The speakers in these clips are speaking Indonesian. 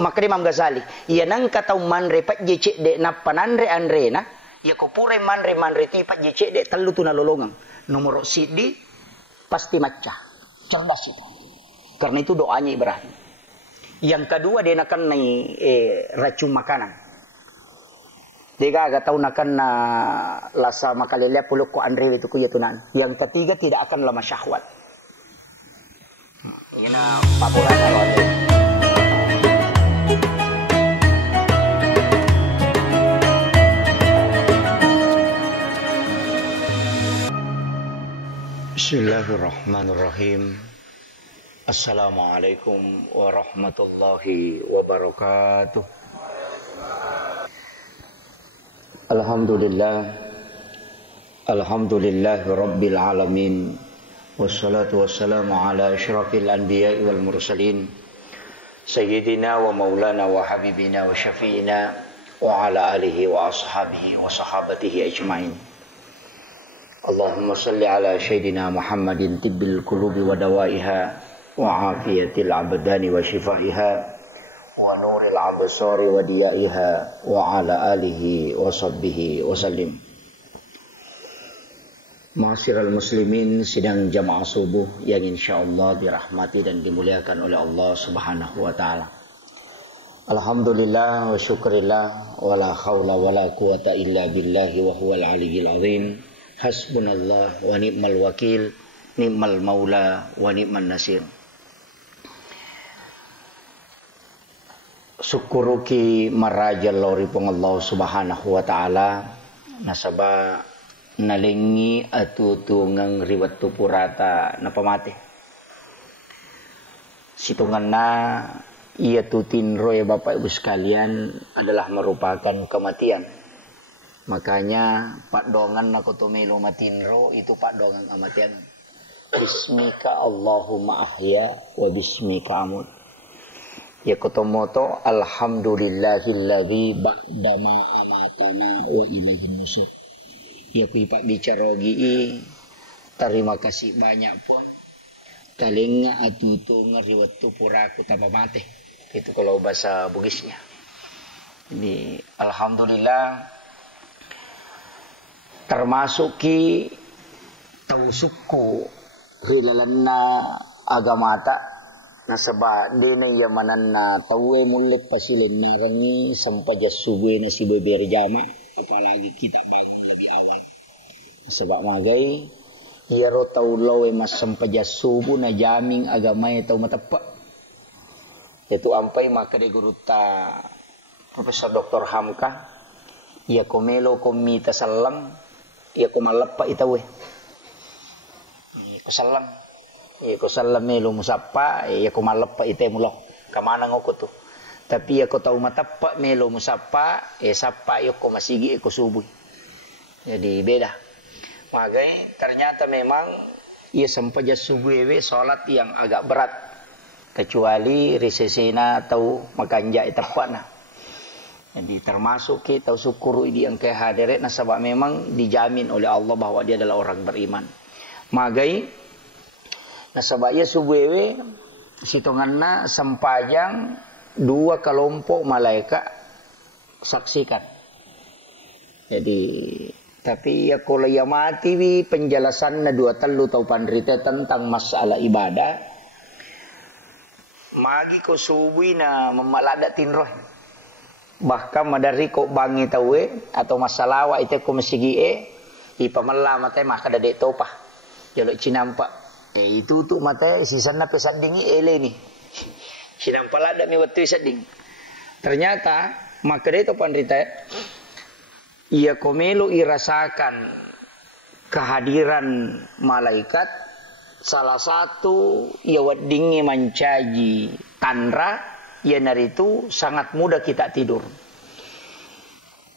maka Imam Ghazali ia nang kata manre pat jecek de na panandre andre na ia ko pure manre ti pat jecek de telu tu na lolongang nomor sidi pasti maca cerdas itu karena itu doanya Ibrahim. Yang kedua dia nakan racun makanan dia agak tahu nakan na lasa makalilya puluk ko andre itu ku yatunan. Yang ketiga tidak akan lama syahwat. Ini na papuran alon. Bismillahirrahmanirrahim. Assalamualaikum warahmatullahi wabarakatuh. Alhamdulillah rabbil alamin. Wassalatu wassalamu ala asyrafil anbiya'i wal mursalin sayyidina wa maulana wa habibina wa syafi'ina wa ala alihi wa ashabihi wa sahabatihi ajma'in. Allahumma salli ala sayyidina Muhammadin tibbil qulubi wa dawaiha wa afiyatil abdani wa shifaiha wa nuril absari wa diyaiha wa ala alihi wa sahbihi wa sallim. Ma'asyiral muslimin, sidang jamaah subuh yang insyaallah dirahmati dan dimuliakan oleh Allah Subhanahu wa taala. Alhamdulillah wa syukurillah wa la haula wa la quwata illa billahi wa huwal aliyyil azim. Hasbunallah wa ni'mal wakil, ni'mal maula wa ni'man nasir. Syukuruki marajal lori pong Allah Subhanahu wa taala nasaba nalingi atutungang riwat tupurata na pamati. Situngan na ia tutinro ya Bapak Ibu sekalian adalah merupakan kematian. Makanya pak dongan na kutumelo matinro itu pak dongan kematian. Bismika Allahumma ahya wa bismika amut. Ya kutomoto alhamdulillahilladzi ba'dama amatana wa ilaihin nusur. Ya ku ipak bicarogi terima kasih banyak pun talinga atutu ngeriwat tu puraku tanpa mati. Itu kalau bahasa Bugisnya. Ini alhamdulillah termasuk ki tausukku rilalanna agamata nasaba dina yamanan na tawe mulit pasilin narangi sampaja subuh na si beber jama apalagi kita bangun lebih awal sebab magai iro taulaw mas sampaja subuh na jaming agamay tau matapa itu ampai maka de guruta Profesor Dr. Hamka ia komelo komita salam ia kumalapa itawe kusalam ko salam melo musapa ko malapa ite mulo kamana ngoko to tapi ko tau matapa melo musapa sapa ko masigi ko subuh jadi beda magai ternyata memang ia sampaja subuh salat yang agak berat kecuali resesena atau makanja itapana jadi termasuk kita syukur ini yang kehadirat nasabah memang dijamin oleh Allah bahwa dia adalah orang beriman magai nasabaya subuhewe sitonganna sampajang dua kelompok malaikat saksikan. Jadi tapi ya kalau ya mati penjelasan na dua telu tau pandrita tentang masalah ibadah. Magi ko subuhi na memalada tinroh. Bahkan madari ko bangi tawe atau masalah wa ite ko masigi ipamala matay makadade topah. Jalok cinampak itu tuh mata sisan na pesadingi ele ni. Sinampala da mi watu sading. Ternyata maka itu pandrita ia komelo irasakan kehadiran malaikat salah satu ia wadingi mancaji tanra ia naritu sangat mudah kita tidur.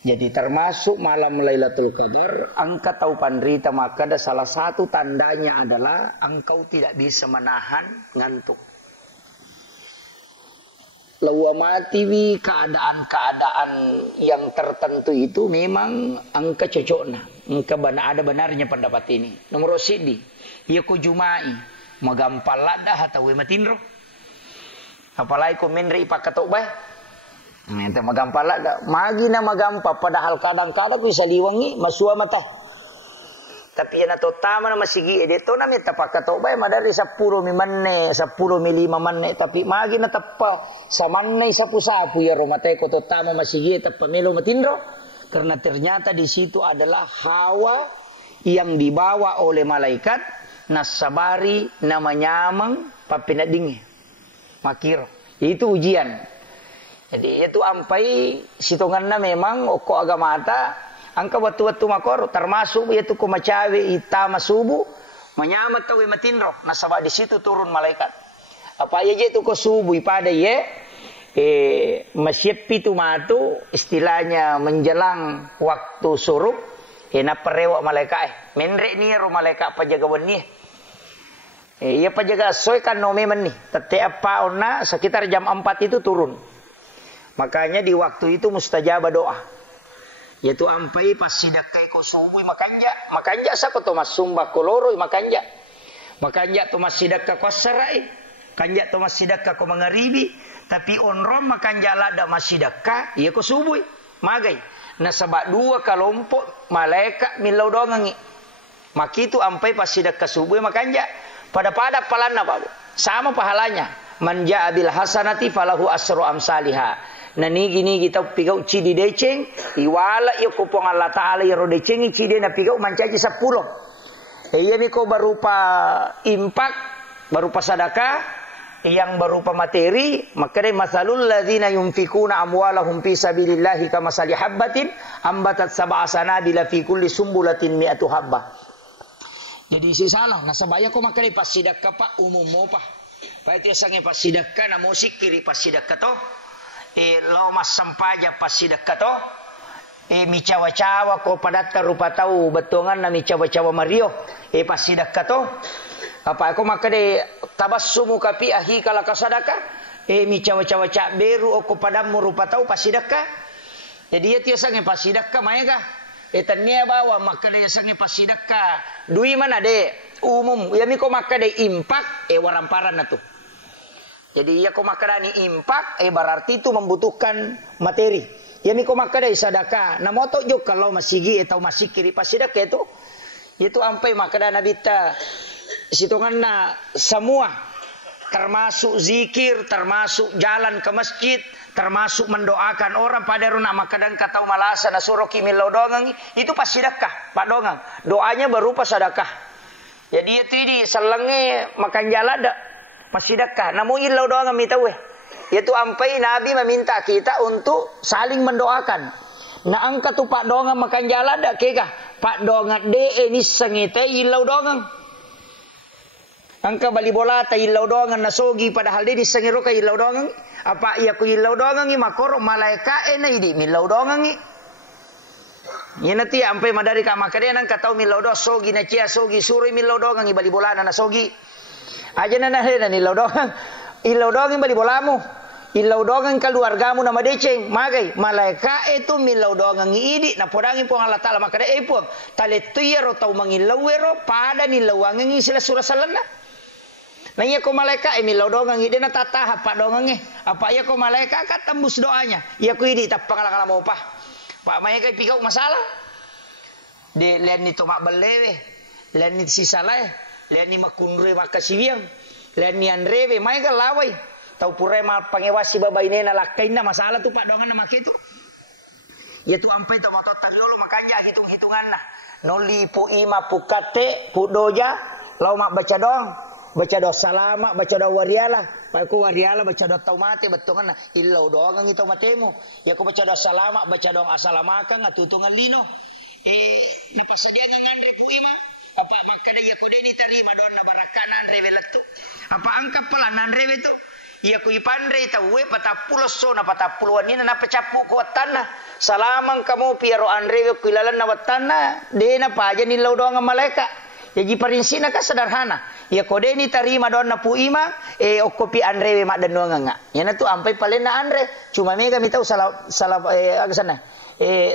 Jadi termasuk malam Lailatul Qadar, angka tahu pandrita maka ada salah satu tandanya adalah engkau tidak bisa menahan ngantuk. Lawa mati keadaan-keadaan yang tertentu itu memang angka cocokna. Angka ada benarnya pendapat ini. Nomor sidi, ia ko jumai magampalada hatawe matinro. Apalagi ko menri ipakatok bay. Ente magampa laga, magi na magampa padahal kadang-kadang bisa liwangi masua mata. Tapi yan ato tama na masigi dito na mita pakatobay madari sa puro mi manne, sa puro mi 5 manne tapi magi na tappa sa manne sa pusapu ya romatay ko to tama masigi tappa melo matindro karena ternyata di situ adalah hawa yang dibawa oleh malaikat nasabari na manyamang papinading makiro. Itu ujian. Jadi itu ampai situngan na memang oko agamata angka watu-watu makor termasuk yaitu kumacawe ita masubu manyamat tawi matindro nasaba di situ turun malaikat. Apa aja itu ko subuh pada ye masyepi tu matu istilahnya menjelang waktu suruk na perewa malaikat menre ni ro malaikat pajagawan ni. Ia pajaga soy kan no memen ni. Tete apa ona sekitar jam 4 itu turun. Makanya di waktu itu mustajabah doa. Yaitu ampai pas sidakai ko subuh makanja sa ko to masumba koloro makanja. Makanja to masidakka ko sarai. Kanja to masidakka ko mangaribi, tapi onrom makanja lada masidakka iya ko subuh. Magay nasaba 2 kelompok malaikat milau dongangi. Makitu ampai pas sidakka subuh makanja pada palanna babu. Sama pahalanya. Man ja'a bil hasanati falahu asru amsalihah. Nah gini kita pigau cidi deceng iwala ya kupong Allah Ta'ala ya ro deceng cidi na pigau mancaji 10. Iya ko berupa impak, berupa sedekah, yang berupa materi, maka dai masalul ladzina yunfikuna amwalahum fi sabilillahi kamasali habbatin ambatat sab'a sanabila fi kulli sumbulatin mi'atu habbah. Jadi isi salah, nah sebaya ko maka dai pas sedekah pa umum mo pa. Pa itu sange pas sedekah na musik kiri pas sedekah to. Lo mas sampaja pas sedekah to. Mi cawa-cawa ko padat rupa tahu betongan na mi cawa-cawa Mario. Pas sedekah to. Apa ako makade tabassumu kapi ahi kala kasadaka. Mi cawa-cawa cak beru ko padamu rupa tahu pas sedekah. Jadi ya tiyo sange pas sedekah maega. Tanya bawa makade sange pas sedekah. Dui mana de umum ya mi ko makade impak waramparan na tu. Jadi ya ko makadani impak berarti itu membutuhkan materi. Ya mi ko makadai sedekah. Na moto jo kalau masigi atau masih kiri pas sedekah itu ampai makadana bita situnganna semua termasuk zikir, termasuk jalan ke masjid, termasuk mendoakan orang pada runa makadang katau malasa na soroki milau dongang itu pas sedekah pak dongang. Doanya berupa sedekah. Jadi itu di selenge makan jalada pas sedekah. Namun ilau doang minta weh. Yaitu ampai Nabi meminta kita untuk saling mendoakan. Nah angka tu pak dongang makan jalan dak kekah. Pak dongang de ini sengite ilau dongang. Angka bali bola ta ilau dongang nasogi padahal de disengiro ka ilau dongang. Apa iya ku ilau dongang makoro malaika na idi milau dongang. Ya nanti ampai madari ka makade nang katau milau do sogi na cia sogi suri milau dongang bali bola na sogi. Aja na hena ni laudongang. Ilaudongang bali bolamu. Ilaudongang keluargamu nama deceng. Magai malaika itu milaudongang idi na podangi po Allah Taala makada po. Taletuyero tau mangilawero pada ni lawangang sila surah salana. Nanya ko malaika milaudongang idi na tatahap pa dongang Apa ya ko malaika ka tembus doanya. Ya ko idi tapang kala mau pa. Pak maya kay pigau masalah. De len ni tomak belewe. Len ni sisalai. Len ni makunre makasibiang. Len ni anrebe mai ka laway. Tau pure ma pangewasi babaine na lakay na masalah tu pak dongan na makitu. Ya tu ampai to motot taglolo makanya hitung-hitungan na. Noli pu ima pu kate pu doja lau mak baca dong. Baca do salama, baca do wariala. Pak ku wariala baca do tau mate betongan na illau dongan itu matemu. Ya ku baca do salama, baca dong asalamaka ngatutungan lino. Napasadya ngandre pu ima. Apa makada ya kode ni terima don na barakanan revelatu. Apa angka pelanan rewe tu? Ya ku ipandre tawe patapulo so na patapuluan ni na pacapu ko tanah. Salamang kamu piaro anrewe kuilalan na watana de na paja ni law doang malaika. Ya ji parinsina ka sederhana. Ya kode ni terima don na puima okopi anrewe mak dan nga. Ya na tu ampai palena andre. Cuma mega mitau salah agasana.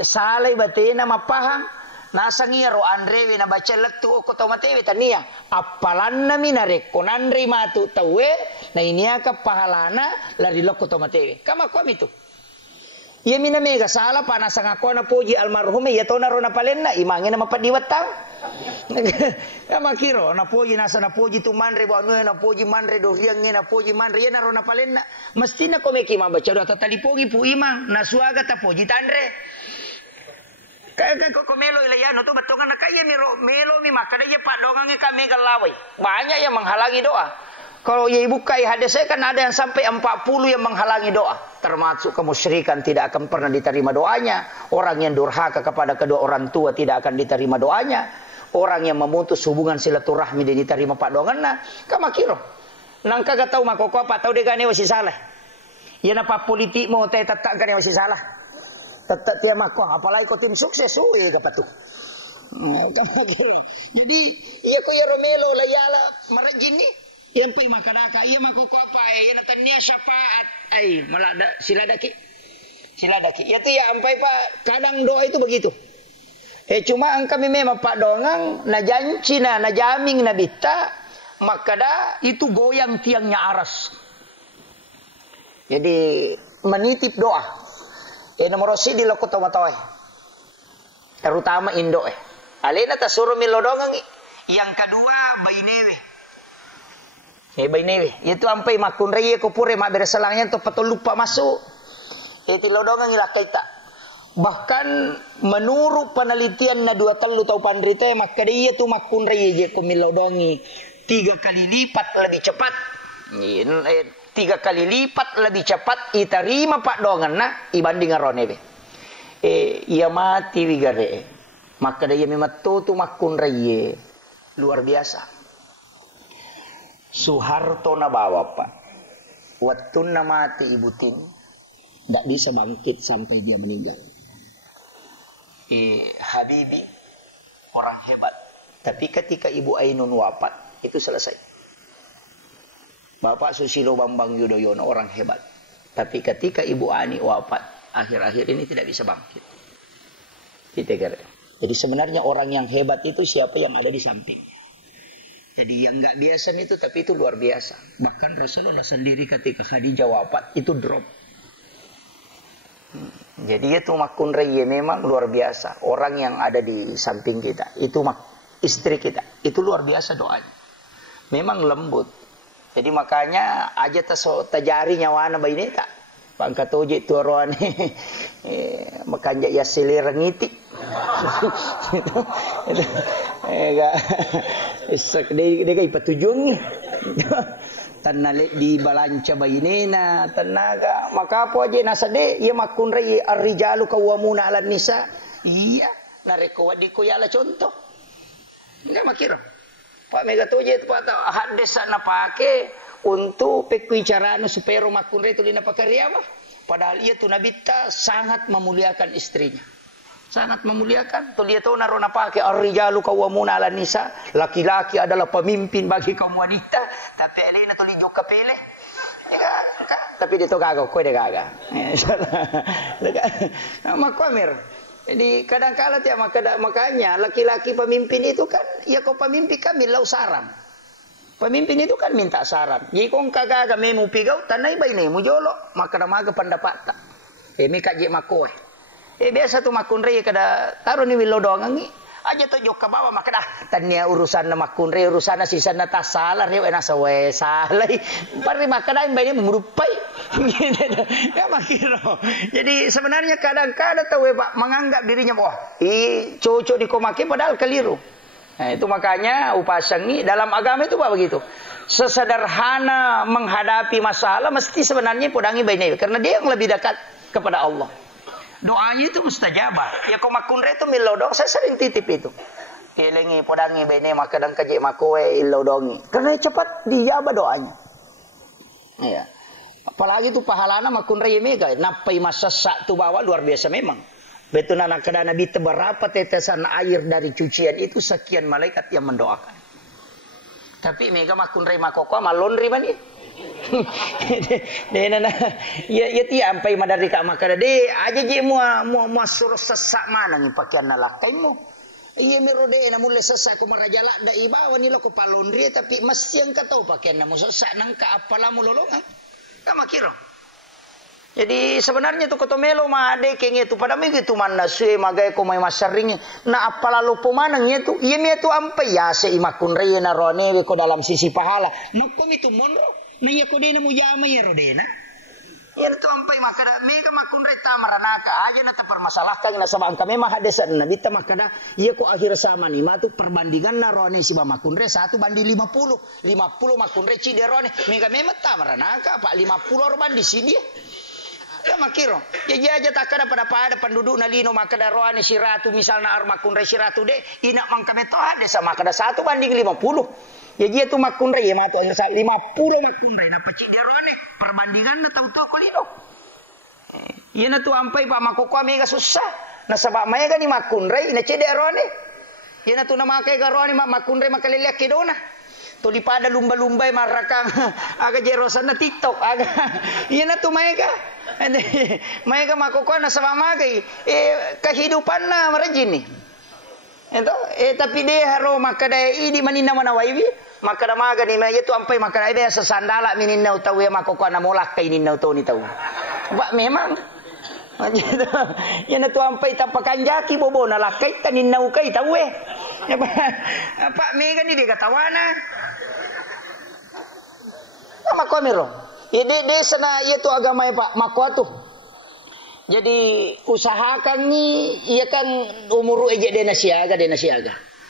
Salai batena mapahang. Nasangi ro anrewe na baca letu ko tomatewe tania apalanna minare konandri matu tawe na ini ka pahalana lari lokko tomatewe kama ko mitu Iya mina mega salah panasa ngako na puji almarhum ya to na ro na palenna imangin na mapadiwat tao. Ya makiro na puji nasa na puji tu manre ba no na puji manre do yang na puji manre ya na ro na palenna. Mesti na komeki mabaca do tali pogi pu imang na suaga ta puji tandre. Kaya ko melo ilayano to batongan na kaya melo mi makada ya padongan ka mega lawai. Banyak yang menghalangi doa. Kalau ya ibu kai hadis saya kan ada yang sampai 40 yang menghalangi doa. Termasuk kemusyrikan tidak akan pernah diterima doanya. Orang yang durhaka kepada kedua orang tua tidak akan diterima doanya. Orang yang memutus hubungan silaturahmi dan diterima pak donganna. Kamakiro. Nang kagak tahu makoko apa tahu degane wasi salah. Ya napa politik mau teh tetap gane wasi salah. Tetap dia makko apalagi kau tim sukses suwe dapat tuh. Jadi iya ko ya Romelo layala marajini. Yang pi makadaka iya makoko apa ya natania syafaat ai malada siladaki ya tu ya ampai pak kadang doa itu begitu cuma kami memang pak dongang na janji na jaming na bitta makada itu goyang tiangnya aras jadi menitip doa nomor di loko tomatoy terutama indo alena tasuru milodongang yang kedua bainewe bainewe itu ampai makun reye ko pure mak beresalangnya to patol lupa masuk lodongang ila kaita bahkan menurut penelitian na 2 telu tau pandrita maka dia tu makun reye je ko milodongi 3 kali lipat lebih cepat 3 kali lipat lebih cepat iterima pak dongan na ibanding aronebe ia mati wigare maka dia memang tu makun reye luar biasa. Soeharto na bawa pak waktu na mati ibu Tin tidak bisa bangkit sampai dia meninggal Habibie orang hebat tapi ketika ibu Ainun wafat itu selesai Bapak Susilo Bambang Yudhoyono orang hebat tapi ketika ibu Ani wafat akhir-akhir ini tidak bisa bangkit jadi sebenarnya orang yang hebat itu siapa yang ada di samping. Jadi yang nggak biasa itu tapi itu luar biasa. Bahkan Rasulullah sendiri ketika Khadijah wafat itu drop. Jadi itu makun reye memang luar biasa. Orang yang ada di samping kita itu istri kita itu luar biasa doanya. Memang lembut. Jadi makanya aja tajari nyawana bayi ini tak. Pangkat oje tu roane makanya ya silir ngiti. Enggak isek dia kai patujung tanale di balanca bainena tenaga maka apa aja nasade ia makun rai ar-rijalu qawwamuna 'alan nisa iya nareko wadiko yala contoh enggak makiro pak mega toje pak hadis na pake untuk pekuicaraan supaya makun rai tulina pakarya padahal ia tu nabi ta sangat memuliakan istrinya. Sangat memuliakan. Tuh dia tahu narona pakai ar-rijalu qawwamuna 'alan nisa. Laki-laki adalah pemimpin bagi kaum wanita. Tapi alina tuh lijuk kepele. Ya, tapi dia tahu gagak, kau dia gagak. Makamir. Jadi kadang-kala ya makanya laki-laki pemimpin itu kan ya kau pemimpin kan milau saran. Pemimpin itu kan minta saran. Jadi kau kagak memu pigau tanai baine mu jolo maka namaga pendapat. Mika je makoe. Biasa tu makun rey kada taruh ni wilo doang ni aja tu jok ke bawah maka dah tanya urusan na makun rey urusan na sisa na tak salah rey enak sawe salah pari maka dah ini merupai ya makiro jadi sebenarnya kadang-kadang tahu pak menganggap dirinya wah cocok dikomaki padahal keliru. Nah, itu makanya upasang ni dalam agama itu pak begitu sesederhana menghadapi masalah mesti sebenarnya podangi bainnya karena dia yang lebih dekat kepada Allah. Doanya itu mustajabah. Ya kau makun re itu milodong. Saya sering titip itu. Kelengi podangi bene makadang kaje makowe ilodongi. Karena cepat dijabah doanya. Ya. Apalagi itu pahalana makun re mega. Napai masa tu bawa luar biasa memang. Betul anak kadang Nabi berapa tetesan air dari cucian itu sekian malaikat yang mendoakan. Tapi mega makun re makoko malon riban ya. Ya tiya ampai madari ka makada de aja je mu suruh sesak mana ni pakaian nalakai mu iya mirode na mule sesak ku marajala da iba wani lo ko palondri tapi masih yang ka tahu pakaian na mu sesak nang ka apala mu lolongan ka makiro Jadi sebenarnya tu kotomelo mah ade kenge tu pada migi tu mana sue magai ko mai masaring na apala lupo manang tu iya me tu ampai ya se imakun re na rone we ko dalam sisi pahala no ko mi tu monro na ya ko de na muyama ya rodena ya tu ampai makada mega makun re tamaranaka aja na terpermasalahkan na sabang kami mah hade sana bita makada iya ko akhir sama ni ma tu perbandingan na rone si makun re 1 banding 50 makun re ci de rone mega memang tamaranaka pak 50 orang di si dia. Ya makiro, ya aja tak ada pada penduduk nalino maka daroane si ratu misalnya armakun re si ratu de inak mangkame toha de sama kada 1 banding 50. Ya dia tu makun re ya matu akhir 50 makun re na peci daroane perbandingan na tahu kolino. Ya na tu ampai pak makoko mega susah. Na sabab mega ni makun re ina cede daroane. Ya na tu na makai garone makun re makalelek kedona. Tuli pada lumba-lumba marakang aga jerosan na TikTok aga. Iya na tu mega. Mereka makukuha na sa mamagay kehidupan na marajin ito tapi dia haro makada idi manina manawaibi makada maga ni maya tu ampai makada ide sa sandala minina utaw ya makukuha na mulak kay ninna utaw ni taw ba memang yan na tu ampai tapakan jaki bobo na lakay taninna ukay taw apa mega ni dia katawana makomiro. Ide sana ia tu agama ya Pak makwa tu. Jadi usahakan ni ia kan umuru eje de nasiaga.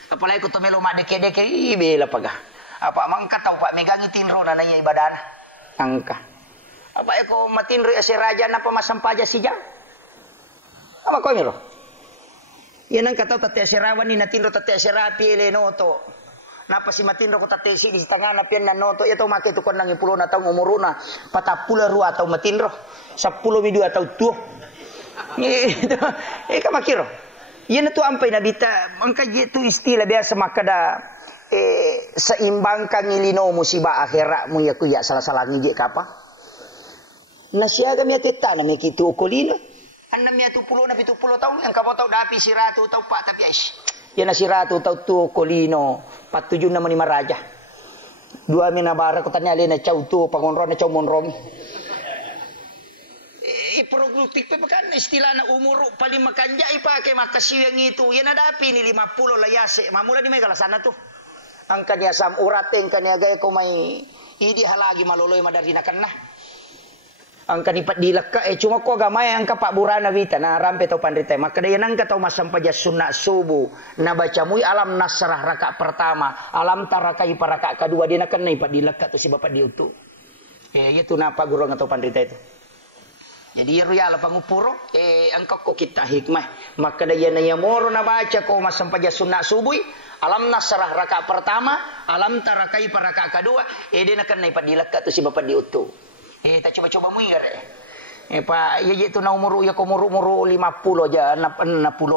Apalagi ku tomelo mak deke ibela paga. Apa mangka tahu Pak megangi tinro na naya ibadana. Angka. Apa eko matinro ase raja na pamasampaja sijang. Apa ko miro? Yan ang kataw tate asirawan ni natinro tate asirapi elenoto. Napa si matinro ko tatesi di tengah na pian na noto ya tau make tu kon nang 10 na taong umuruna 40 atau matinro 10 video atau tuh ka makiro yan tu ampai na bita mangka tu istilah biasa makada seimbangkan ilino musibah akhirat mu ya ku ya salah-salah ngije kapa nasiaga mi kita na mi kitu kolina annam ya tu 10 na 70 taong yang kapo tau dapi siratu tau pak tapi aish ya nasiratu tau tu kolino 47 na manima raja 2 minabara ko tanya lena chau tu pangonro na chau monrong produktif pa kan istilah na umur paling makanja ipake makasiw yang itu yan nadapi ni 50 layase mamula di may kalasana tu ang kanya sam urateng kanya gaya ko may idi halagi maloloy madari na kanna ang kanipat dilaka cuma ko gamay ang kapak burana vita na rampe tau pandrite maka daya nang katau masampaja sunat subuh na baca mui alam nasrah rakaat pertama alam tarakai rakaat kedua dia nak kena ipat dilaka tu si bapak diutu itu napa guru ngatau pandrite itu jadi ruyala pangupuro angka ko kita hikmah maka daya na yamoro na baca ko masampaja sunat subuh alam nasrah rakaat pertama alam tarakai rakaat kedua dia nak kena ipat dilaka tu si bapak diutu tak coba-coba muir Pak ya itu na umur ya ko umur 50 aja 60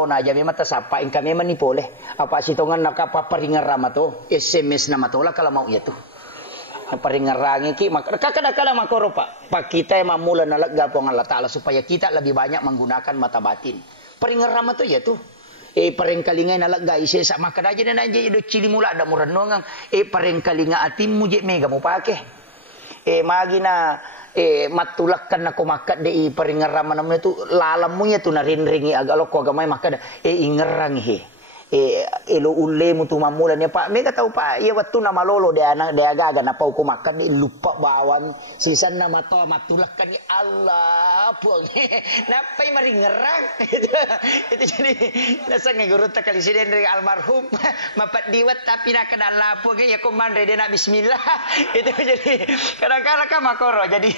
na aja memang tasapa ingka memang ni boleh apa sitongan nakapaparingan rama to SMS na matola kalau mau ya tu paringarangi ki maka kadang-kadang makoro Pak kita yang mamula na lagapong Allah Taala supaya kita lebih banyak menggunakan mata batin paringan rama to ya tu parengkalingay na lagay siya sa makadaja na nandiya do chili mula da muranongang parengkalinga atim mo je mega mo pake magi na matulakkan na kumakat de paringaraman naman itu lalamunya tu narinringi agalo ko gamay makada ingerangi elo ulle mo tumamulan ya Pak mega tahu Pak iya waktu na malolo de agaga na pau kumakat de lupa bawan sisan na mato matulakkan ni Allah po napay maringerang itu jadi nasa ngeguru ta kali siden dari almarhum mapat diwat tapi na kadala po ya kumandre de na bismillah itu jadi kadang-kadang kan makoro jadi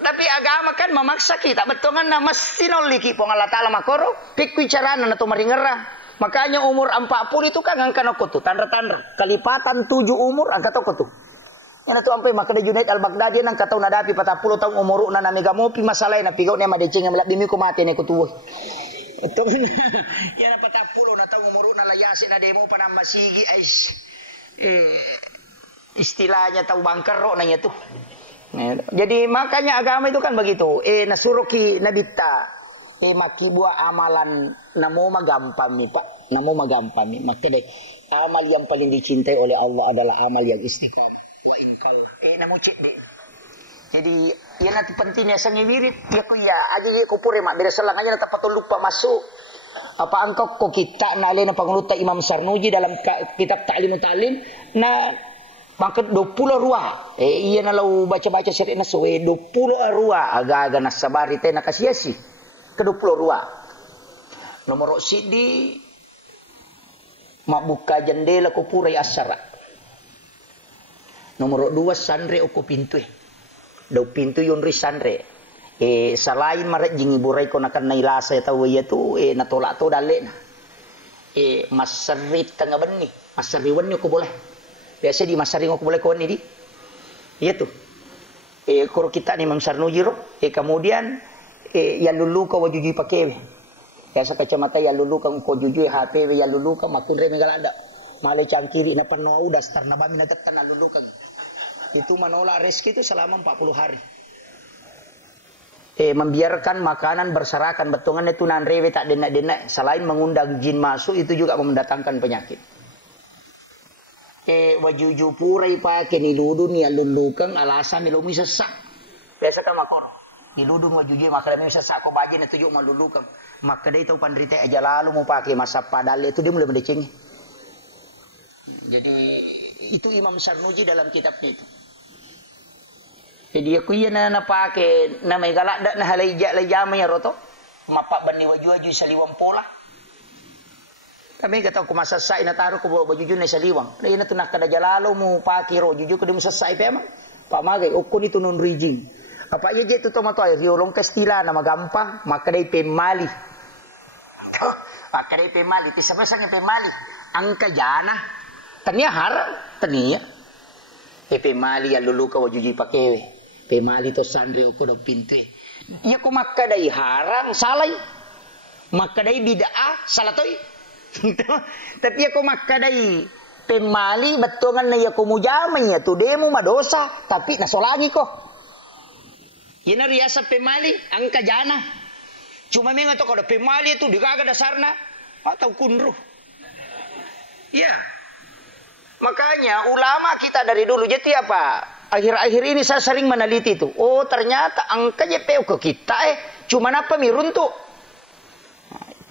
tapi agama kan memaksa kita betongan na mesti noliki po Allah Taala makoro pikwi carana na to maringerang makanya umur 40 itu kan angka aku tuh tanda-tanda kelipatan 7 umur angka aku tuh yana tu ampai maka de Junaid al-Baghdadi nang katau nadapi 40 tahun umur na namiga mopi masalah na pigau ne madecing melak bimi ko mate ne ko tuwa betul yana 40 na tahun umur na layasi na demo panamba sigi ais istilahnya tahu bangkero nanya tuh jadi makanya agama itu kan begitu nasuruki nabita maki buah amalan namo magampami Pak namo magampami maka deh amal yang paling dicintai oleh Allah adalah amal yang istiqamah wa inkal namo cik deh Jadi ya nanti pentingnya sangi wirid ya ko ya aja dia ko pure mak beda selang aja nata patol lupa masuk. Apa angkau ko kita na alena pangunuta Imam Sarnuji dalam kitab Ta'limu Ta'lim na mangkat 20 rua. Iya na lau baca-baca syariat na suwe 20 rua aga-aga nasabari teh nakasiasi ke 20 rua. Nomor sidi mak buka jendela ko pure asara. Nomor 2 sandre ko pintu. Daw pintu yun ri sandre. Selain maret jingi buray ko nakan nailasa tau ya tu natolak to dale na. Masarip tengah beni. Masariwan ko boleh. Biasa di masaring ko boleh ko ni di. Iya tu. Kuro kita ni Imam Sarnuji ro. Kemudian ya lulu ka wajuji pakai. Biasa kacamata ya lulu ka ko juju HP ya lulu ka makunre megalada. Male cangkiri na panu dastar na bami nagatan na lulu ka. Itu menolak rezeki itu selama 40 hari. Membiarkan makanan berserakan betongan itu nan rewe tak denak-denak selain mengundang jin masuk itu juga mendatangkan penyakit. Wajuju purai pakai niludun ya lulukan alasan milumi sesak. Biasa kan makor. Niludun wajuju maka milumi sesak ko bajin itu juga malulukan. Maka dia tahu pandrite aja lalu mau pakai masa padal itu dia mulai mendecengi. Jadi itu Imam Sarnuji dalam kitabnya itu. Jadi aku iya na pakai na may galak na halayja layama ya roto mapak bani waju-waju saliwang pola. Kami kata ko masasai na taro ko bajuju na saliwang. Dai na tunak kada jalalo mo pakai ro juju ko di masasai pa man. Pamagay ukon ito nun rijing. Apa iya je to tomato ay riolong kastila na magampang maka dai pemali. Maka dai pemali ti sama sang pemali. Angka jana. Tania harang tania. Pemali ya lulu ka wajuji pakewe. Pemali to sandre ko do pintu. Iya ko makadai harang salai. Makadai bid'ah salatoi. Tapi ako makadai pemali betongan na iya ko mujamay ya tu demo madosa tapi nasolangi ko. Ina riasa pemali angka jana. Cuma menga to kada pemali itu digaga dasarna atau kunruh. Ya. Makanya ulama kita dari dulu jadi apa? Akhir-akhir ini saya sering meneliti itu. Oh ternyata angka JPU ke kita cuma apa miruntuk.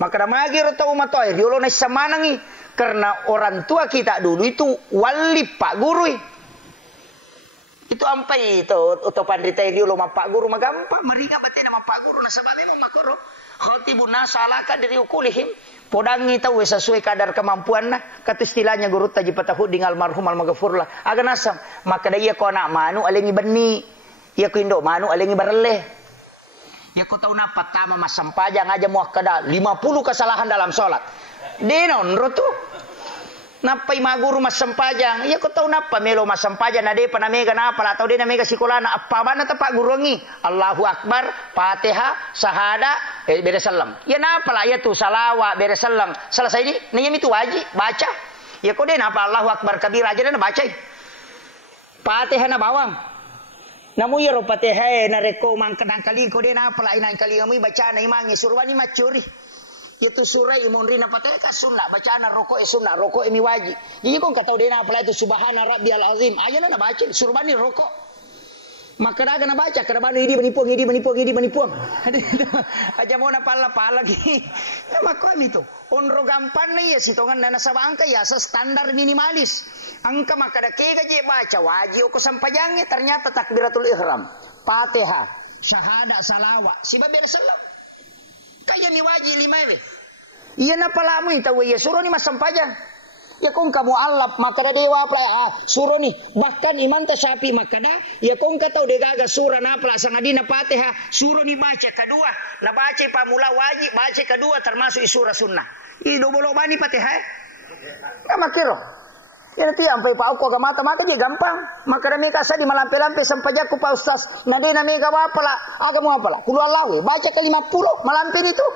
Maka damagi rota umat air diolo na samanangi karena orang tua kita dulu itu wali pak guru. Itu ampai itu atau pandita diolo ma pak guru magampa meringa batin nama pak guru nasabab memang makoro. Khatibun nasalaka dari ukulihim. Podangi tahu sesuai kadar kemampuan nah kata istilahnya guru taji patahud dengan almarhum almaghfurlah agan asam maka dia ko anak manu alengi beni ia ko indo manu alengi bareleh ya ko tahu napa tama masam pajang aja muak kada 50 kesalahan dalam salat denon rotu napa ima guru masam pajang ya ko tahu napa melo masam pajang nade panamega napa atau dia namega sikolana apa bana ta pak guru ngi Allahu akbar Fatihah sahada beda salam ya napa lah ya tu salawat beda salam selesai ini nanya itu wajib baca ya kok dia napa Allahu akbar kabir aja na baca Fatihah na bawang namu ya ro Fatihah na reko mangkadang kali kok dia napa lah inang kali kami baca na imangi surwani macuri itu surah imunri na patay ka sunnah bacaan rokok sunnah rokok mi wajib jadi kung kataw din na pala itu subhana rabbiyal azim ayo na baca surbani rokok maka daga na baca kada banu idi manipuang aja mo na pala lagi mako mi to onro gampan na ya sitongan na sa angka ya sa standar minimalis angka maka da kega je baca wajib ko sampajangnya ternyata takbiratul ihram Fatihah syahada salawat siba bersalam kaya mi waji 5 we. Iya na pala mo itaw ya suro ni masampajang. Ya kung kamu alap maka da dewa pala suro ni bahkan iman ta Syafi maka da ya kung kataw de gaga sura na pala sang adina Fatihah suro ni baca kedua na baca pamula waji baca kedua termasuk surah sunnah. Ido bolo bani Fatihah. Ya makiro. Ya nanti sampai pau ko gamata maka je gampang. Maka da meka sa di malampe-lampe sampajak ko pa ustaz. Na de na mega wapala agamu apala. Kulu Allah baca ke 50 malampe itu.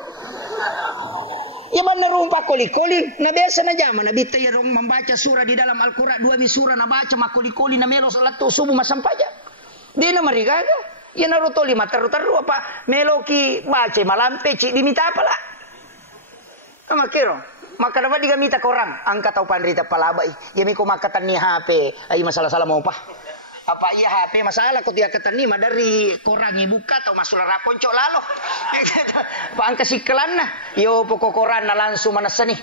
Ya benar rumpa koli-koli. Na biasa na jaman na bitay rong membaca surah di dalam Al-Qur'an 2 surah na baca makoli-koli na melo salat to subuh masampajak. Di na marigaga. Ya naruto 5 taru apa meloki baca malampe ci dimita apala. Makiro. Maka dapat digamita korang angkat tau pandrita palabai. Ya miko makatan ni HP. Ay masalah-salah mau pa. Apa iya HP masalah kau dia ketani dari korangi buka atau masuk rapon cok lalo. Pak angka siklan nah. Yo pokok koran na langsung manasani.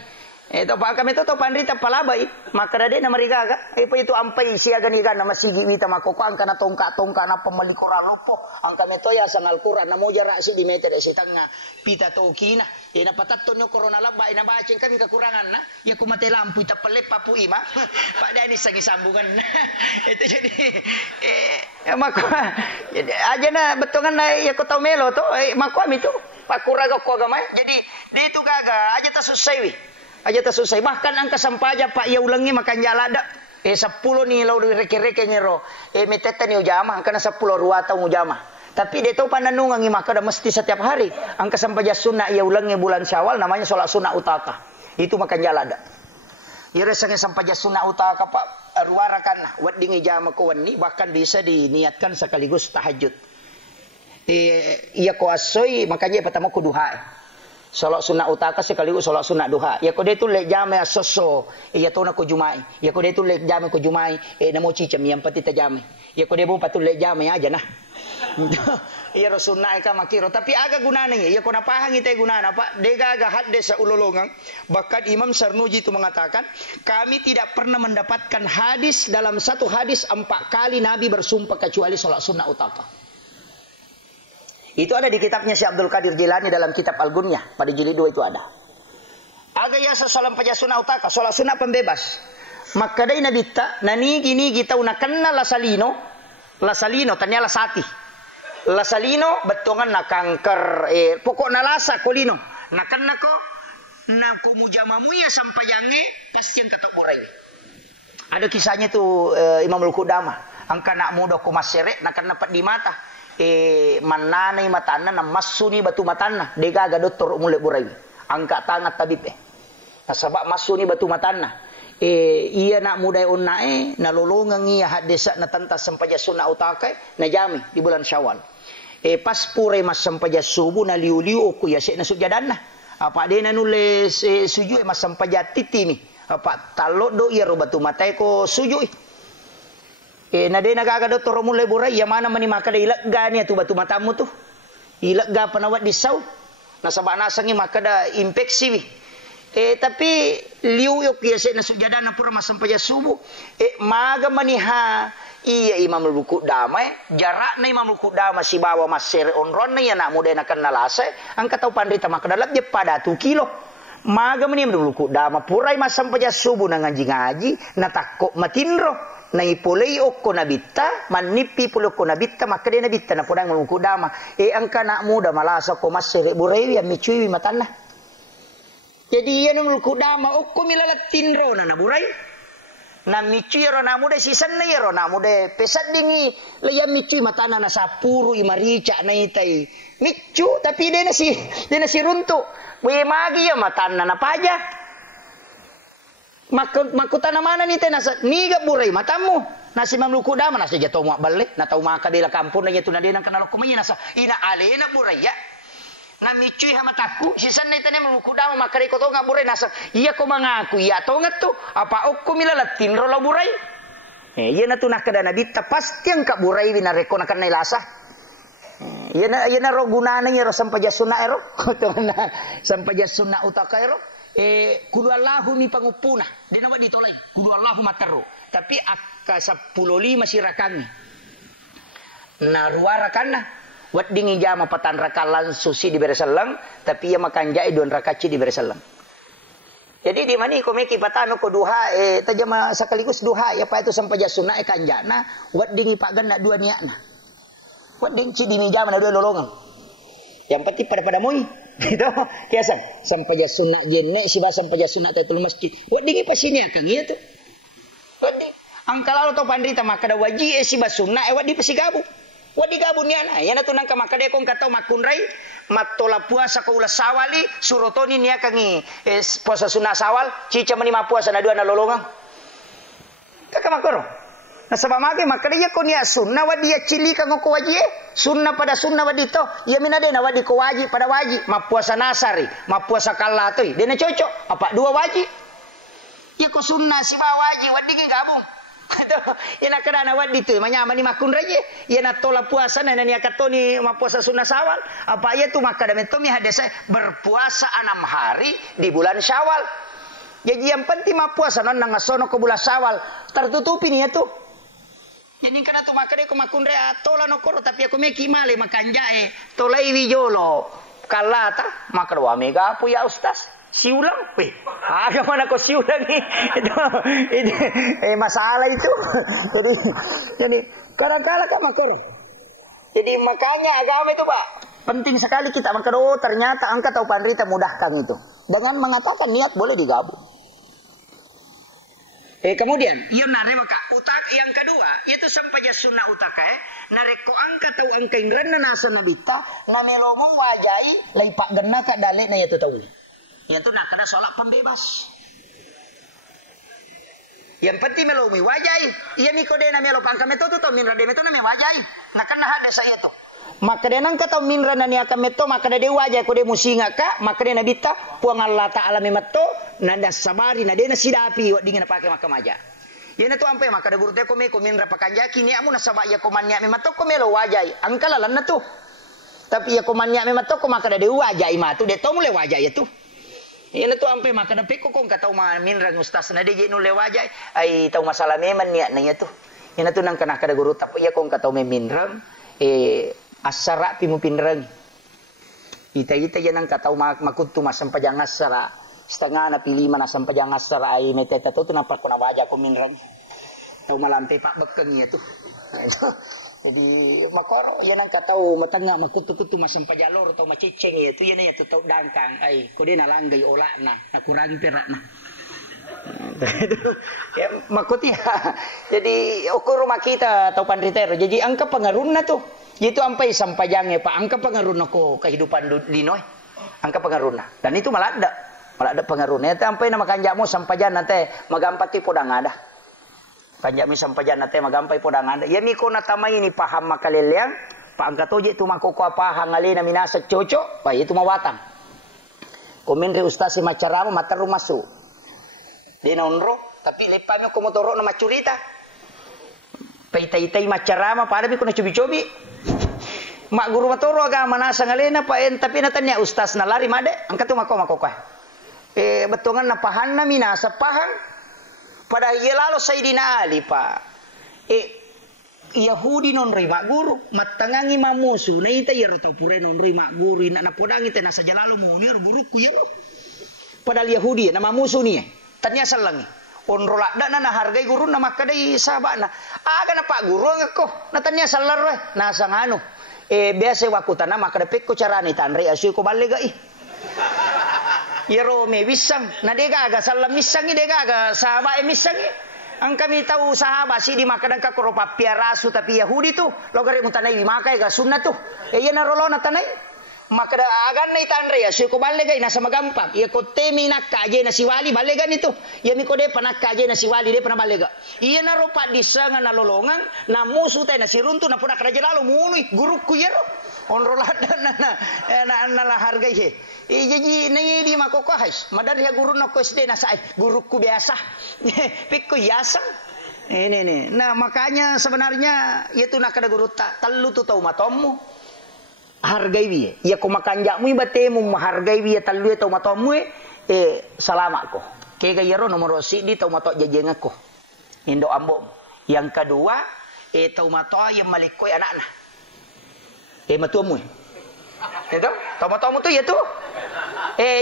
Ito pa kami to pandrita palabay. Makadade na marigaga. Ipo itu ampai siaga ni gan na masigi wita makokuan kana tongka na pamalikura lopo. Ang kami to ya sang Al-Quran na moja ra si di meter si tanga pita to kina. Ina patatto nyo corona laba ina bacing kami kekurangan na. Ya kumate lampu ita palepa pu ima. Pak Dani sangi sambungan. Itu jadi mako aja na betongan na ya ko taw melo to mako ami to. Pakuraga ko gamay. Jadi dito gaga aja ta susay wi. Aja tak selesai. Bahkan angka sampaja Pak ya ulangi makan jalada. 10 ni lau reke-reke nyero. Meteta ni ujama. Angka na 10 ruata ujama. Tapi dia tahu pananungan maka dah mesti setiap hari. Angka sampaja sunnah ya ulangi bulan Syawal namanya sholat sunnah utaka. Itu makan jalada. Ya resanya sampaja sunnah utaka Pak. Ruarakan lah. Wat dingi jama kawan ni. Bahkan bisa diniatkan sekaligus tahajud. Iya ko asoy makanya pertama ku duha. Salat sunat utaka sekaligus salat sunat duha. Ya ko detu lek jame asoso. Ya to na ko jumai. Ya ko detu lek jame ko jumai. Namo cicam yang pati tajame. Ya ko debu patul lek jame aja nah. Ya sunat ka makiro tapi aga gunana ya ko napahang ite gunana Pak. Dega aga hadde sa ulolongang. Bahkan Imam Sarnuji itu mengatakan, kami tidak pernah mendapatkan hadis dalam satu hadis 4 kali Nabi bersumpah kecuali salat sunat utaka. Itu ada di kitabnya Syekh Abdul Qadir Jilani dalam kitab Al-Gunyah. Pada jilid 2 itu ada. Aga ya salam paja sunah utaka. Salat sunah pembebas. Maka dai nabita. Nani gini kita unakanna lasalino. Lasalino. Tanya lasati. Lasalino. Betongan na kanker. Pokok na lasa kolino. Nakanna ko. Na kumujamamuya sampayange. Pasti yang katok boray. Ada kisahnya tu Imam Al-Qudama. Angka nak muda kumasere. Nakan dapat di mata. Mananay matana na masuni batu matana dega aga doktor mulai burai angka tangat tabib nasaba masuni batu matana iya nak mudai onnae na lolongang iya hadesa na tanta sampaja sunna utakai na jami di bulan Syawal pas pure mas sampaja subuh na liu-liu ku ya na sujadanna apa de na nulis suju mas sampaja titimi apa talo do iya ro batu matai ko suju nade nagaga do toro mulai burai ya mana mani maka ilak gani atu batu matamu tuh ilak ga panawat disau nasaba nasangi maka da infeksi wi tapi liu yok ya se na sujadana pura masam paja subuh maga maniha iya Imam Al-Buku damai jarak na Imam Al-Buku damai si bawa masere onron na ya nak muda na kanalase angka tau pandrita maka dalap je pada 2 kilo maga mani Imam Al-Buku damai purai masam paja subuh na ngaji-ngaji na takok matindro na ipulay okko nabita manipi pulok ko nabita makade nabita na pudang mulungku dama angka nak muda malasa ko masere burewi amicui matana jadi yan mulungku dama okko milalat tinro na buray na micui ro na muda sisan na yero na muda pesat dingi layam micui matana na sapuru imarica na itai micu tapi dia nasi runtu we magi ya matana na paja makutan mana ni tenasa niga burai matamu nasi mamluku dama nasi jatuh muak balik na tau maka dila kampun na jatuh na dinang kanal kumanya nasa ina alena burai ya na micui hamataku sisan na itane mamluku dama maka reko to nga burai nasa iya ko mangaku iya to nga tu apa okko milalatin rola burai iya na tunah kada nabita pasti ang ka burai binareko na kanay lasa iya na ro gunana ro sampaja sunna ero sampaja sunna utaka ero kudu Allahu mi pangupuna dina wa ditolay kudu Allahu matero tapi akka 15 sirakangi na ruarakanna wat dingi jama patan rakalan susi di beresalang tapi ya makan jai 2 rakaci di beresalang jadi di mani ko meki patano ko duha tajama sekaligus duha ya pa itu sampaja sunna kanjana wat dingi paganda 2 niatna wat dingi di jama na 2 lolongan yang penting pada moi gitu kiasan sampaja sunna jenne siba sampaja sunna tatul masjid wadingi pasini akang iya tuh wadi angkala to pandrita maka da waji siba sunna wadi pasigabu wadi gabun yana yana tunang ka maka de kong katau makunrai matola puasa ka ulas sawali surotoni nia kangi puasa sunna sawal cica mani puasa na 2 na lolongang kaka makoro nasaba mage maka dia ko nia sunna wadi ya cili ka ngoko waji sunna pada sunna wadi to ya minade na wadi ko waji pada waji mapuasa nasari mapuasa kalatoi dena cocok apa 2 waji ya ko sunna si ba waji wadi ki gabung Ya nak kena nawat itu, manyama ni makun raja. Ya nak tolak puasa na ni akatoni puasa sunnah Syawal. Apa ya tu maka demi tu mi hadisnya berpuasa 6 hari di bulan Syawal. Jadi yang penting puasa non nangasono ke bulan Syawal tertutupi ni tu. Jadi kena tu maka dia makun rea tola no koro tapi aku meki male makan jae tola iwi jolo kalata maka wa mega apa ya ustaz. Siulang, ada mana kau siulang ni? Itu masalah itu. Jadi kadang-kadang kan makor. Jadi makanya agama itu Pak penting sekali kita makar. Oh ternyata angka tahu panrita mudahkan itu dengan mengatakan niat boleh digabung. Kemudian, iyo nare maka utak yang kedua itu sampai sunnah utaka nareko angka tahu angka ingran na nasa nabita na melomo wajai lai pak genna ka dale na yatu tahu. Itu nak kena sholat pembebas. Yang penting melomi wajai. Ia mikode na melo pangkam itu tu minra de meto na me wajai. Nak kena ada saya tu. Maka dia nang kata minra na ni akan meto maka dia wajai ko de musinga ka maka dia nabita puang Allah taala me meto nanda sabari na de na sidapi dingin na pake maka maja. Yana tu ampe maka de guru te ko me ko minra pakanjaki ni amu na sabaya ko manya me meto ko melo wajai. Angkala lan na tu. Tapi ya ko manya me meto ko maka de wajai ma tu de to mule wajai tu. Ia tu ampe maka dapat ko kong katau minrang ustaz na deje nu lewajai ai tau masalah meman niat na tu. Ina tu nang kana kada guru tapi ia kong katau minrang asara pimu pinrang. Ita yang katau makutu masam pajang asara setengah na pilih mana sampai jangan asara ai meteta tu nampak ko na waja ko minrang. Tau malampe pak bekeng ya tu. Jadi makoro yan ang katau matanga makutu-kutu masam pajalor atau maciceng itu yan ya tau dangkang ay ko din nalanggay ola na nakurangi perak na. Ya makuti jadi ukur rumah kita atau pandritero jadi angka pengaruh na tu itu ampai sampajangnya pak angka pengaruh na ko kehidupan dinoy angka pengaruh na dan itu malah ada pengaruhnya itu ampai nama kanjamu sampajan nanti magampati podang ada. Kanjak mi sampajan nate magampai podang anda. Ya mi ko natamay ni paham makalelyang. Paangkat oje tu makoko pahang ngali na minasa cocok. Pa itu mawatang. Komenre ustaz si macaramo mataru masu. Di naunro tapi lepa mi ko motoro na macurita. Paitai-tai macarama pada mi ko na cobi-cobi. Mak guru matoro agama nasa ngali na pa tapi natanya ustaz na lari made. Angkat tu makoko. Betongan na pahan na minasa pahang. Pada ia lalu Sayyidina Ali Pak. Yahudi non rima guru matangangi mamusu na ita yero tau pure non rima guru ina na podang ita nasa jalalo mo ni buruku yero. Padahal Yahudi na mamusu ni tanya salangi. Onrola da na hargai guru na makadai sahabat na. Aga na Pak guru ngako na tanya salar nasa ngano. Biasa wakutana makada pek ko carani tanri asu ko balega Yero me wisang na dega aga salam misang dega aga sahabat misang ang kami tahu sahabat si di makadang ka koropa piarasu tapi Yahudi tu logare mutanai makai ga sunnah tu iya na rolo na tanai makada agan na itanre ya su ko balega ina sama gampang iya ko temi nak kaje na siwali balega itu iya mi ko de panak kaje na siwali de pana balega iya na ropa disanga na lolongan na musu tay na siruntu na punak raja lalu munui guruku yero onrolada na harga ye jadi nangi di makoko hais madar ya guru na ko SD na sai guruku biasa pikku yasang ini nah makanya sebenarnya itu nak ada guru tak telu tu tau matomu hargai biye ya ko makanjakmu batemu menghargai biye telu tau matomu salamat ko kega yero nomor si di tau mato jajeng ko indo ambo yang kedua tau mato yang malikoi anak-anak matuamu itu tamu-tamu tu ya tu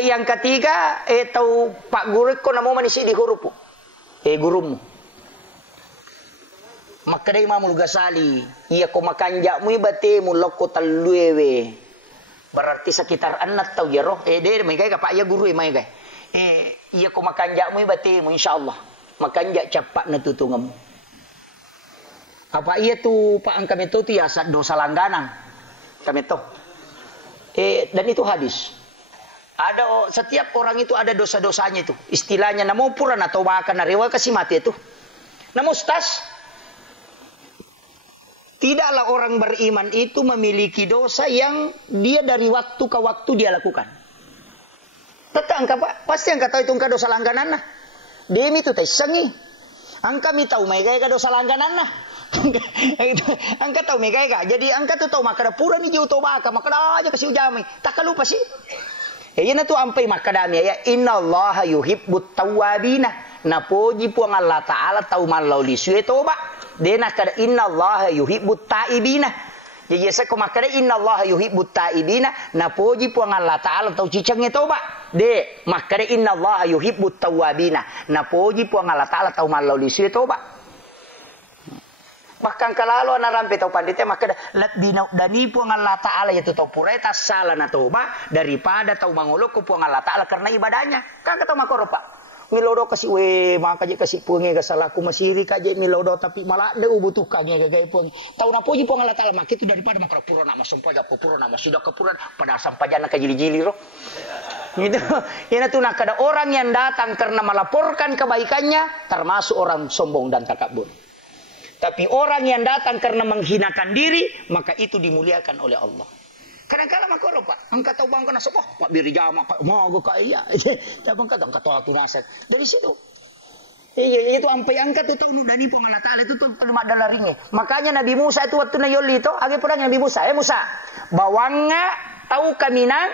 yang ketiga tahu pak guru ko namo manisi di huruf gurumu maka dari Imam Ghazali iya ko makanjakmu ibate mu lokko talluewe berarti sekitar anak tahu ya roh de mai ka pak ya guru mai ga iya ko makanjakmu ibate mu insyaallah makanjak capak na tutungam apa iya tu pak angkam itu tu ya dosa langganan kami tahu. Dan itu hadis. Ada setiap orang itu ada dosa-dosanya itu. Istilahnya namo puran atau bahkan narewa kasih mati itu. Namo ustaz. Tidaklah orang beriman itu memiliki dosa yang dia dari waktu ke waktu dia lakukan. Tetap angka pasti angka tahu itu angka dosa langganan. Demi itu teh sengi. Angka mi tahu mai gaya dosa langganan nah. Angka tahu mi gaya. Jadi angka tu tahu makada pura ni jauh toba ka makada aja kasih ujamai. Tak lupa sih. Ya na tu ampai makadami ya innallaha yuhibbut tawwabina. Napoji puang Allah Taala tahu malau li suwe toba. Dena kada innallaha yuhibbut taibina. Jadi saya ko makada innallaha yuhibbut taibina. Napoji puang Allah Taala tahu cicangnya toba. De makada innallaha yuhibbut tawwabina. Napoji puang Allah Taala tahu malau li suwe toba. Bahkan kalau anak rampe tau panditnya maka dani puang Allah Ta'ala yaitu tau pureta salah na toba daripada tau mangolok ku puang Allah Ta'ala karena ibadahnya. Kan kata makoro pak. Milodo kasih maka je kasih puangnya kasalaku masiri kaje milodo tapi malah ada ubutukangnya gagay puang. Tau na puji puang Allah Ta'ala maka itu daripada makro pura nama sumpah pura nama sudah kepuran pada sampajana kajili-jili roh. Gitu. Ini tuh nak ada orang yang datang karena melaporkan kebaikannya termasuk orang sombong dan takabur. Tapi orang yang datang karena menghinakan diri, maka itu dimuliakan oleh Allah. Kadang-kadang makoro pak, angkat tahu bang kena sepoh, mak biri jama, mau gue kaya, tapi angkat tahu naset dari situ. Iya itu sampai angkat tu tahu dani pengalatan itu tu kalau ada laringnya. Makanya Nabi Musa itu waktu nayoli itu, agak perang Nabi Musa, Musa, bawangnya tahu kaminang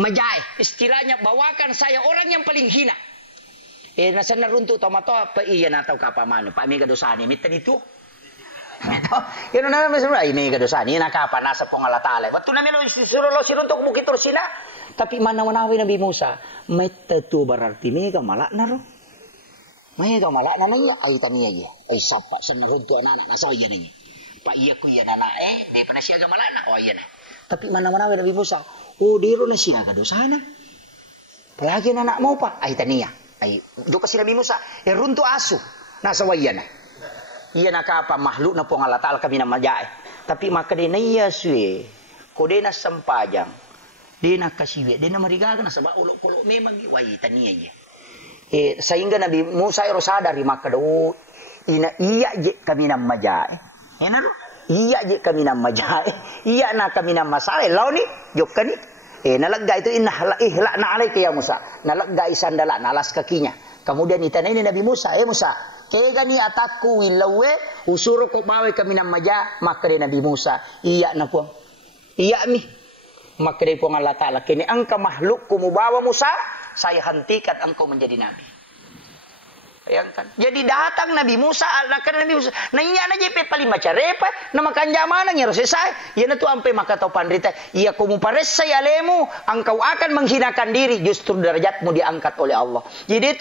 majai, istilahnya bawakan saya orang yang paling hina. Nasa narunto tomato apa iya na tau kapamano pa mega dosani mitan itu. Ito na naman sa ay mega dosani na kapa nasa pongalatale. Bato na milo suro lo siruntok bukit sila. Tapi manawanawin Nabi Musa, meta tu berarti mega malak na ro. Mega malak na niya ay taniya ya. Ay sapa sa narunto anak nasa iya niya. Pa iya ko iya na di pa na siya ga malak na o iya na. Tapi manawanawin Nabi Musa, diro na siya ga dosana. Palagi na anak mo pa ay taniya. Ay, do kasi Nabi Musa, runto aso, nasa wayana. Iya nakapa makhluk na po ang Allah Ta'ala kami na majay. Tapi maka din na iya suwe, ko din na sampajang, din na kasiwe, din na marigaga na sa ulo-kulo, memang iwayitan niya iya. Sehingga Nabi Musa ay rosadari maka do, iya je kami na majay. Yan na iya je kami na majay. Iya na kami na masalay. Law ni, jok ka ni. Nalagga itu ihla na alaika ya Musa. Nalagga isandala na alas kakinya. Kemudian itanay ni Nabi Musa, Musa, kaya gani atakku wilawe usuro ko bawe kami ng maja maka di Nabi Musa. Iya na po. Iya mi. Maka di po ng Allah Ta'ala kini ang kamahluk kumubawa Musa, saya hentikan engkau menjadi nabi. Bayangkan. Jadi datang Nabi Musa, Nabi Musa. Nanya na jepe paling macarepa, na makanjamana niya selesai. Yan na to ampe makataw pandrita. Iya kumupares sa alemu, engkau akan menghinakan diri, justru derajatmu diangkat oleh Allah. Jadi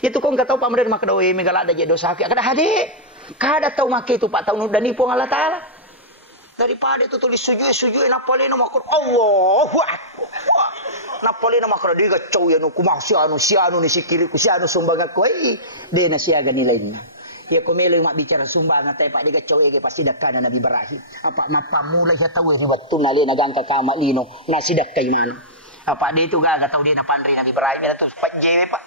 itu kung kataw pamrir makadaw megalada jadi dosa kada hadi. Kada tahu make itu Pak tahu dan nipu Allah Ta'ala. Daripada itu tulis sujud napalino makor Allahu Akbar. Napalino makor diga cow ya no kumasiano siano ni sikili ku siano sumbaga ko de na siya ganilain na. Ya kumelo yung bicara sumbangan tayo pa diga cow ege pasti dakana Nabi Ibrahim. Apa mapamulay sa tawo hiwat tunali nagangka kamalino na sidak kay mano. Apa dito gaga taw di na panri Nabi Ibrahim na to jewe pa.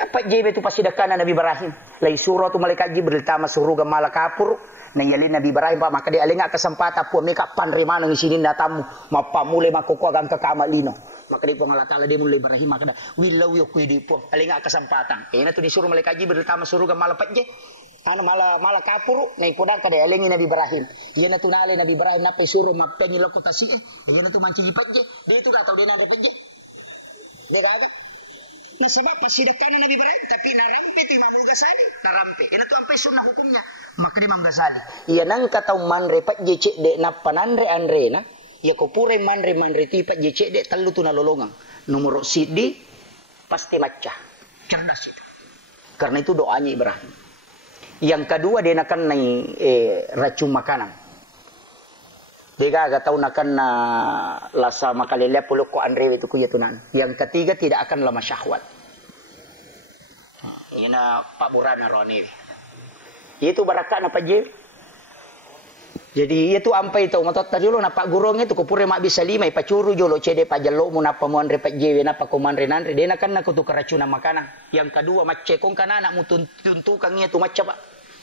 Apa jewe tu pasti dakana Nabi Ibrahim. Lai surah tu malaikat Jibril tama suruga malakapur. Nangyalin Nabi Ibrahim pa maka di alinga kasempatan po mika panrima nang isinin datamu mapamulay makukuha gang kakamalino. Maka di po ng Allah Ta'ala di mulai Ibrahim maka da wilaw yo kuy di po alinga kasempatan. Na to disuruh malaikat Jibril tama suruga malapat je. Mala kapuro na ipodang kada alingin Nabi Ibrahim. Yan na tunali Nabi Ibrahim na pay suruh mapenyi lakotasi yan na to manci ipat je. Dito da taw di na repet je. Di kaga. Nah sebab pasidakkan Nabi Ibrahim tapi narampe ti Imam Ghazali narampe ina tu ampai sunnah hukumnya maka Imam Ghazali iya nang katau manre pat jecek de na pananre andre na ya ko pure manre ti pat jecek de tallu tu na lolongang nomor sidi pasti maca cerdas itu karena itu doanya Ibrahim yang kedua dia akan racun makanan Dega agak tahu nakan na lasa makalilya pulok ko andre itu kuya tunan. Yang ketiga tidak akan lama syahwat. Ini na Pak Burana Roni. Itu barakat na pajir. Jadi itu ampai itu matot tadi lo na Pak Gurong itu kupure mak bisa lima ipacuru jolo cede pajalo mo na pamuanre pajjewe na pakumanre nanre dena kan na kutu keracunan makanan. Yang kedua macekong kanana mu tuntukan itu maca Pak.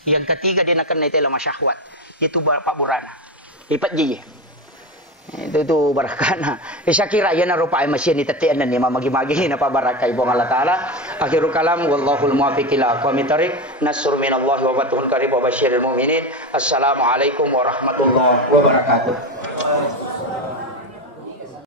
Yang ketiga dia akan na itela masyahwat. Itu Pak Burana. Lipat je. Itu barakana. Saya kira ya na rupa ay masya ni tatian na ni mamagi-magi na pabarakay ibong Allah Ta'ala. Akhirul kalam wallahul muwaffiq ila aqwamit thariq. Nasrun minallahi wa fathun qarib wa basyiril mu'minin. Assalamualaikum warahmatullahi wabarakatuh.